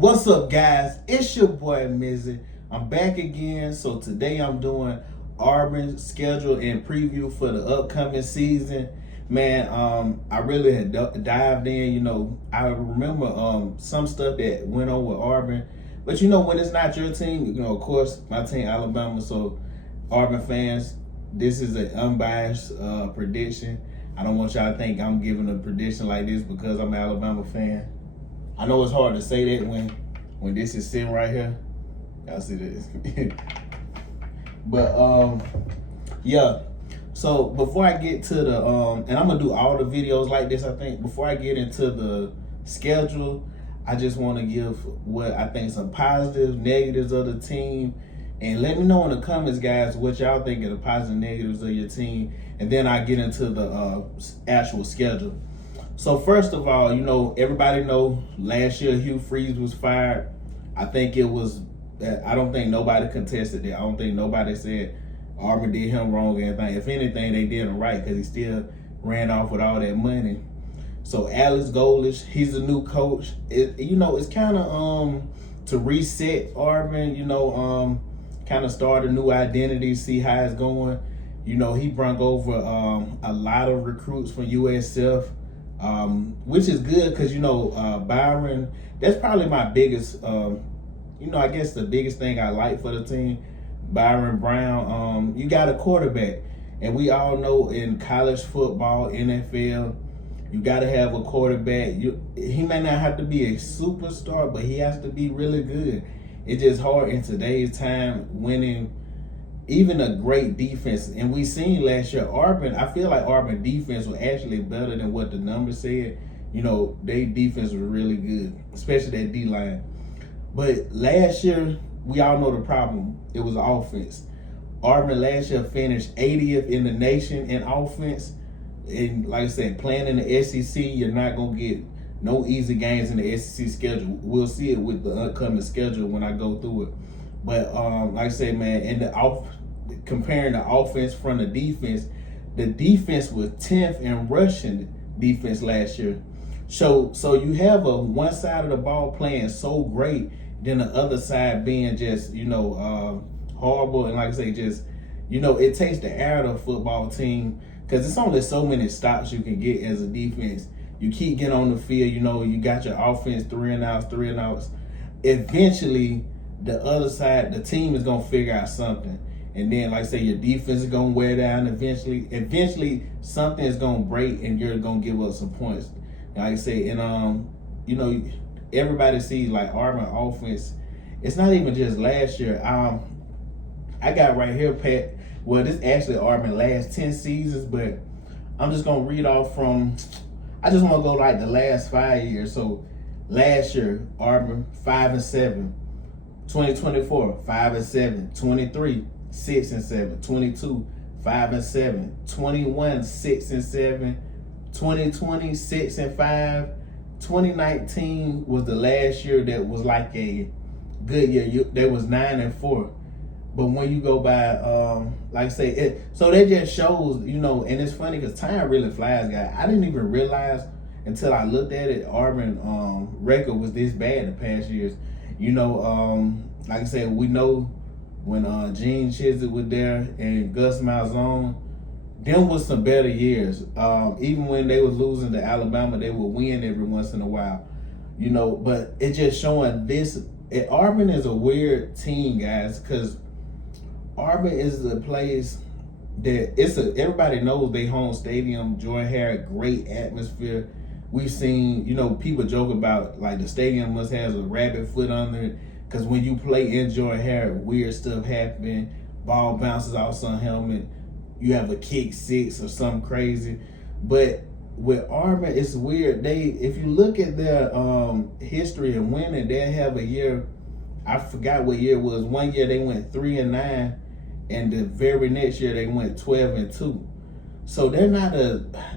What's up, guys? It's your boy Mizzy. I'm back again. So today I'm doing Auburn's schedule and preview for the upcoming season. Man, I really had dived in. I remember some stuff that went on with Auburn, but when it's not your team, of course my team Alabama. So Auburn fans, this is an unbiased prediction. I don't want y'all to think I'm giving a prediction like this because I'm an Alabama fan. I know it's hard to say that when this is sitting right here. Y'all see this. But yeah. So before I get to the and I'm gonna do all the videos like this, I think. Before I get into the schedule, I just want to give what I think some positives, negatives of the team. And let me know in the comments, guys, what y'all think of the positive, negatives of your team. And then I get into the actual schedule. So first of all, everybody know last year Hugh Freeze was fired. I don't think nobody contested that. I don't think nobody said Auburn did him wrong or anything. If anything, they did him right because he still ran off with all that money. So Alex Golesh, he's the new coach. It's kind of to reset Auburn. Kind of start a new identity, see how it's going. He brought over a lot of recruits from USF. Which is good because Byron, that's probably my biggest I guess the biggest thing I like for the team. Byron Brown, you got a quarterback, and we all know in college football, NFL, you got to have a quarterback. He may not have to be a superstar, but he has to be really good. It's just hard in today's time winning even a great defense. And we seen last year, Auburn, I feel like Auburn defense was actually better than what the numbers said. Their defense was really good, especially that D-line. But last year, we all know the problem. It was offense. Auburn last year finished 80th in the nation in offense. And like I said, playing in the SEC, you're not going to get no easy games in the SEC schedule. We'll see it with the upcoming schedule when I go through it. But like I said, man, comparing the offense from the defense was 10th in rushing defense last year. So you have one side of the ball playing so great, then the other side being just horrible, and like I say, just it takes the air out of the football team because it's only so many stops you can get as a defense. You keep getting on the field, you got your offense 3 and outs. Eventually, the other side, the team is gonna figure out something. And then, like I say, your defense is gonna wear down eventually something is gonna break and you're gonna give up some points. Like I say, and everybody sees like Auburn offense. It's not even just last year. I got right here, Pat. Well, this actually Auburn last 10 seasons, but I'm just gonna read off from. I just want to go like the last 5 years. So last year, Auburn 5-7, 2024 5-7, 23 6-7, 22 5-7, 21 6-7, 2020 6-5. 2019 was the last year that was like a good year. That was 9-4. But when you go by, like I say, so that just shows, and it's funny because time really flies, guys. I didn't even realize until I looked at it, Auburn record was this bad the past years. Like I said, we know when Gene Chizik was there and Gus Malzahn, them was some better years. Even when they was losing to Alabama, they would win every once in a while. But it's just showing this. Auburn is a weird team, guys, because Auburn is a place that everybody knows they home stadium. Jordan Hare, great atmosphere. We've seen, people joke about like the stadium must have a rabbit foot under it because when you play in Jordan Hare, weird stuff happen. Ball bounces off some helmet. You have a kick six or something crazy. But with Auburn, it's weird. If you look at their history of winning, they have a year. I forgot what year it was. One year they went 3-9, and the very next year they went 12-2. So they're not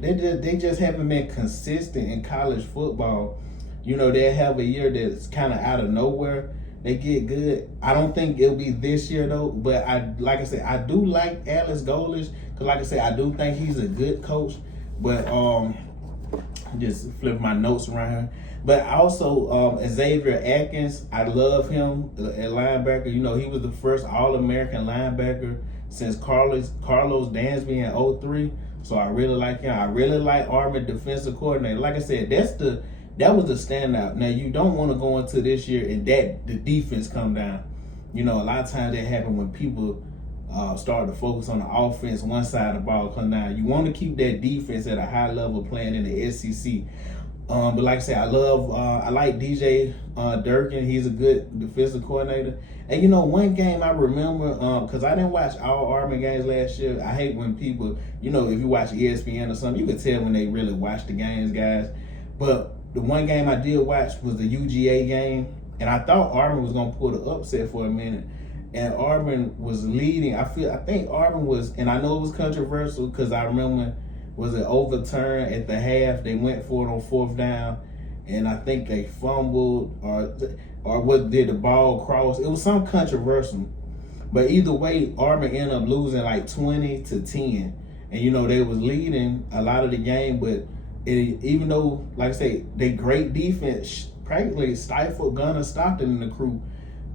they just haven't been consistent in college football. They have a year that's kind of out of nowhere. They get good. I don't think it'll be this year though. But like I said, I do like Alex Golesh because, like I said, I do think he's a good coach. But Just flip my notes around here. But also Xavier Atkins, I love him at linebacker. You know, he was the first All-American linebacker since Carlos Dansby in 03. So I really like him. I really like Auburn defensive coordinator. Like I said, that was the standout. Now you don't want to go into this year and that the defense come down. You know, a lot of times that happen when people start to focus on the offense, one side of the ball come down. You want to keep that defense at a high level playing in the SEC. But like I said, I like DJ Durkin. He's a good defensive coordinator. And you know, one game I remember, because I didn't watch all Auburn games last year. I hate when people, you know, if you watch ESPN or something, you can tell when they really watch the games, guys. But the one game I did watch was the UGA game. And I thought Auburn was going to pull the upset for a minute. And Auburn was leading. I think Auburn was, and I know it was controversial because I remember, was it overturned at the half? They went for it on 4th down, and I think they fumbled or what, did the ball cross? It was some controversial. But either way, Auburn ended up losing like 20-10. And you know, they was leading a lot of the game, but even though, like I say, they great defense practically stifled Gunnar Stockton and the crew,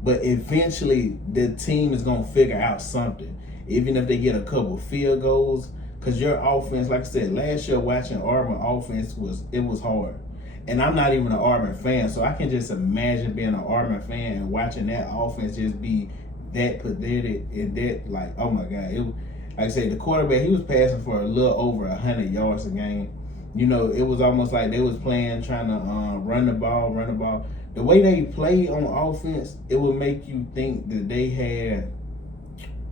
but eventually the team is going to figure out something. Even if they get a couple field goals, because your offense, like I said, last year watching Auburn offense was hard. And I'm not even an Auburn fan, so I can just imagine being an Auburn fan and watching that offense just be that pathetic and that, like, oh my God. Like I said, the quarterback, he was passing for a little over 100 yards a game. You know, it was almost like they was playing, trying to run the ball. The way they played on offense, it would make you think that they had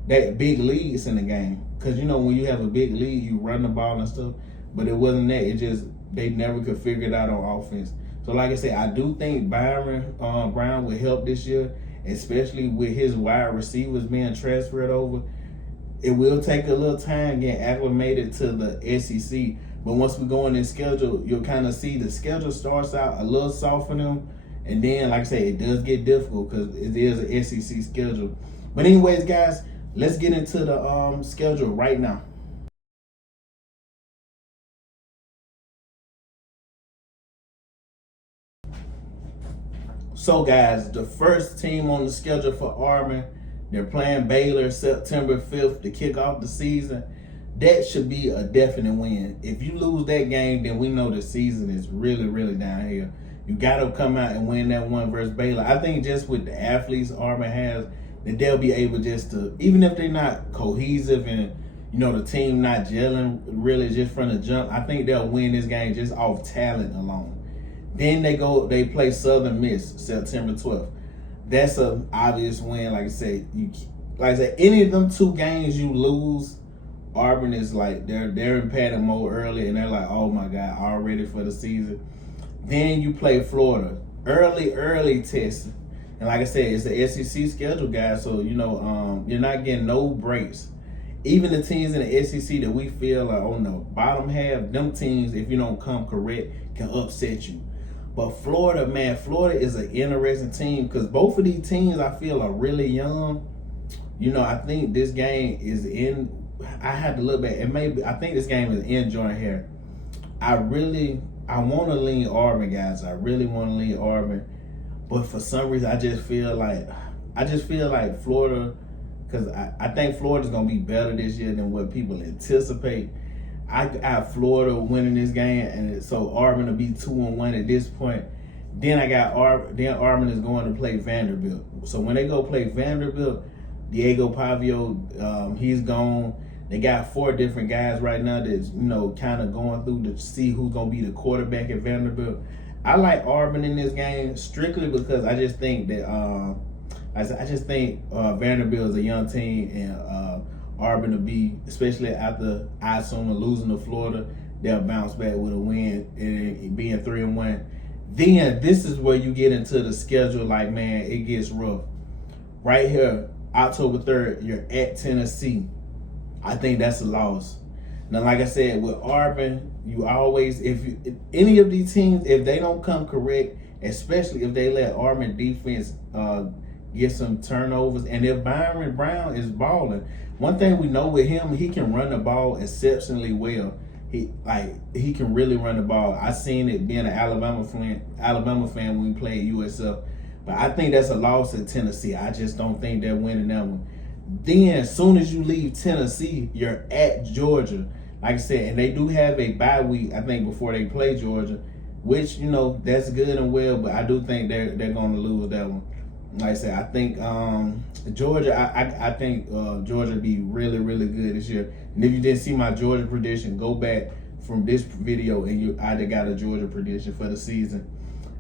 that big leads in the game. Because, you know, when you have a big lead, you run the ball and stuff. But it wasn't that. It just, they never could figure it out on offense. So, like I said, I do think Byron Brown will help this year, especially with his wide receivers being transferred over. It will take a little time getting acclimated to the SEC. But once we go in the schedule, you'll kind of see the schedule starts out a little soft for them. And then, like I say, it does get difficult because it is an SEC schedule. But anyways, guys, let's get into the schedule right now. So, guys, the first team on the schedule for Auburn, they're playing Baylor September 5th to kick off the season. That should be a definite win. If you lose that game, then we know the season is really, really down here. You got to come out and win that one versus Baylor. I think just with the athletes Auburn has, that they'll be able just to, even if they're not cohesive and, you know, the team not gelling really just from the jump, I think they'll win this game just off talent alone. Then they play Southern Miss September 12th. That's an obvious win. Like I said, any of them two games you lose, Auburn is like, they're in panic mode early, and they're like, oh my God, all ready for the season. Then you play Florida. Early testing. And like I said, it's the SEC schedule, guys, so, you know, you're not getting no breaks. Even the teams in the SEC that we feel are on the bottom half, them teams, if you don't come correct, can upset you. But Florida, man, Florida is an interesting team because both of these teams, I feel, are really young. You know, I think this game is in, I had to look back. I think this game is in Jordan Hare. I want to lean Auburn, guys. I really want to lean Auburn. But for some reason, I just feel like Florida, because I think Florida's going to be better this year than what people anticipate. I got Florida winning this game, and so Auburn will be 2-1 at this point. Then Auburn is going to play Vanderbilt. So when they go play Vanderbilt, Diego Pavio, he's gone. They got 4 different guys right now that's, you know, kind of going through to see who's going to be the quarterback at Vanderbilt. I like Auburn in this game strictly because I just think that Vanderbilt is a young team, and Auburn will be, especially after I assume losing to Florida, they'll bounce back with a win and being 3-1. Then this is where you get into the schedule. Like, man, it gets rough. Right here, October 3rd, you're at Tennessee. I think that's a loss. Now, like I said, with Auburn, you always, if any of these teams, if they don't come correct, especially if they let Auburn defense get some turnovers, and if Byron Brown is balling, one thing we know with him, he can run the ball exceptionally well. he can really run the ball. I seen it being an Alabama fan when we played USF. But I think that's a loss at Tennessee. I just don't think they're winning that one. Then, as soon as you leave Tennessee, you're at Georgia. Like I said, and they do have a bye week, I think, before they play Georgia, which, that's good and well, but I do think they're going to lose that one. Like I said, I think Georgia, I think Georgia be really, really good this year. And if you didn't see my Georgia prediction, go back from this video and you either got a Georgia prediction for the season.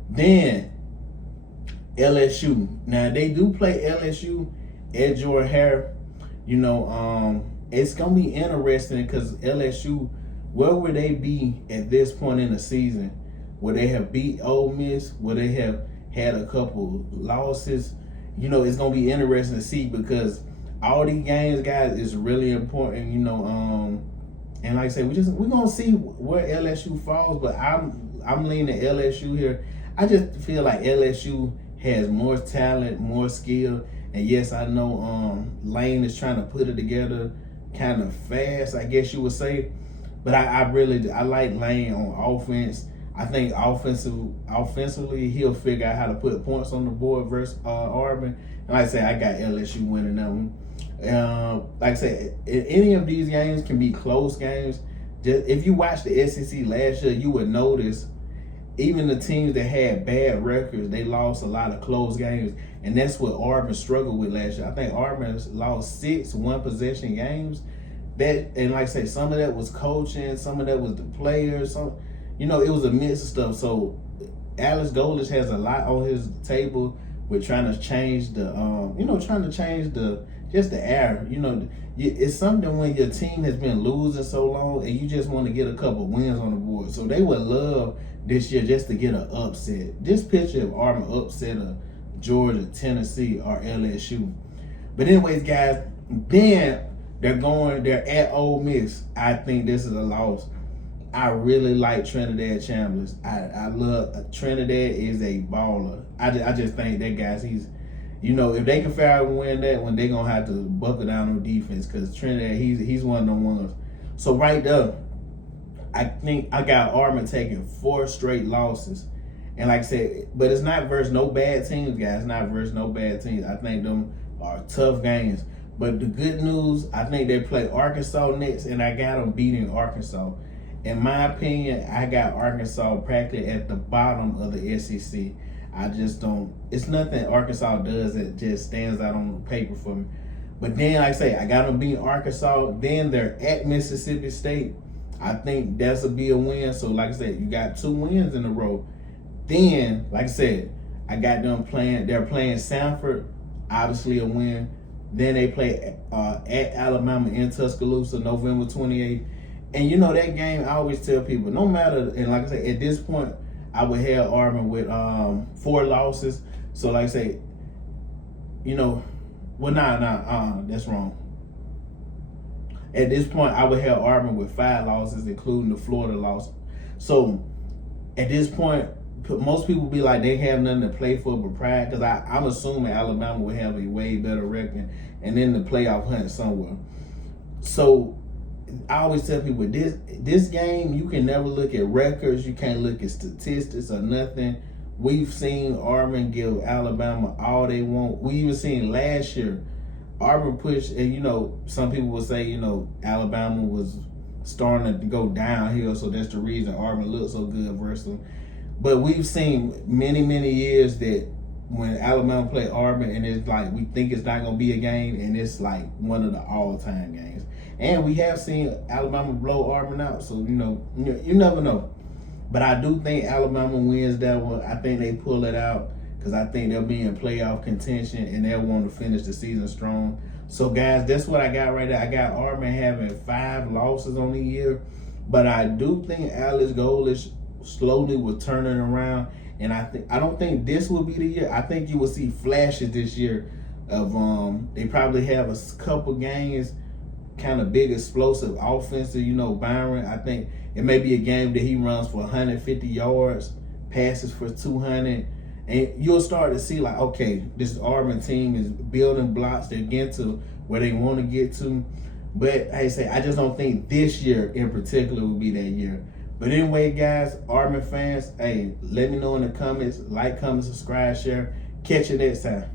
Then, LSU. Now, they do play LSU at Jordan Hare. It's going to be interesting because LSU, where would they be at this point in the season? Would they have beat Ole Miss? Would they have had a couple losses? It's going to be interesting to see because all these games, guys, is really important, and like I said, we're going to see where LSU falls, but I'm leaning LSU here. I just feel like LSU has more talent, more skill, and yes, I know Lane is trying to put it together kind of fast, I guess you would say, but I like Lane on offense. I think offensively, he'll figure out how to put points on the board versus Auburn. And like I say, I got LSU winning that one. Like I said, any of these games can be close games. Just if you watch the SEC last year, you would notice even the teams that had bad records, they lost a lot of close games. And that's what Auburn struggled with last year. I think Auburn lost 6 one-possession games. And like I say, some of that was coaching, some of that was the players, it was a mix of stuff. So Alex Golesh has a lot on his table with trying to change the air. It's something when your team has been losing so long and you just want to get a couple wins on the board. So they would love this year just to get an upset. Just picture if Auburn upset of Georgia, Tennessee, or LSU. But anyways, guys, then they're at Ole Miss. I think this is a loss. I really like Trinidad Chambers. I love Trinidad is a baller. I just think that guy's if they can figure out to win that one, they're gonna have to buckle down on defense because Trinidad he's one of them ones. So right there, I think I got Auburn taking 4 straight losses. And like I said, but it's not versus no bad teams, guys. It's not versus no bad teams. I think them are tough games. But the good news, I think they play Arkansas next, and I got them beating Arkansas. In my opinion, I got Arkansas practically at the bottom of the SEC. I just don't. It's nothing Arkansas does that just stands out on paper for me. But then, like I say, I got them beating Arkansas. Then they're at Mississippi State. I think that's be a win. So, like I said, you got 2 wins in a row. Then, like I said, I got them playing. They're playing Sanford, obviously a win. Then they play at Alabama in Tuscaloosa, November 28th. And that game, I always tell people, no matter, and like I said, at this point, I would have Auburn with 4 losses. So like I say, that's wrong. At this point, I would have Auburn with 5 losses, including the Florida loss. So at this point, most people be like they have nothing to play for but pride, because I'm assuming Alabama will have a way better record and then the playoff hunt somewhere. So I always tell people this game, you can never look at records, you can't look at statistics or nothing. We've seen Auburn give Alabama all they want. We even seen last year Auburn pushed, and some people will say Alabama was starting to go downhill, so that's the reason Auburn looked so good versus them. But we've seen many years that when Alabama play Auburn, and it's like we think it's not going to be a game, and it's like one of the all-time games. And we have seen Alabama blow Auburn out, so you never know. But I do think Alabama wins that one. I think they pull it out because I think they'll be in playoff contention and they'll want to finish the season strong. So guys, that's what I got right there. I got Auburn having 5 losses on the year, but I do think Alex Golesh slowly will turn it around. And I don't think this will be the year. I think you will see flashes this year of they probably have a couple games, kind of big explosive offensive. Byron, I think it may be a game that he runs for 150 yards, passes for 200, and you'll start to see like, okay, this Auburn team is building blocks to get to where they want to get to. But hey, I just don't think this year in particular will be that year. But anyway, guys, Auburn fans, hey, let me know in the comments. Like, comment, subscribe, share. Catch you next time.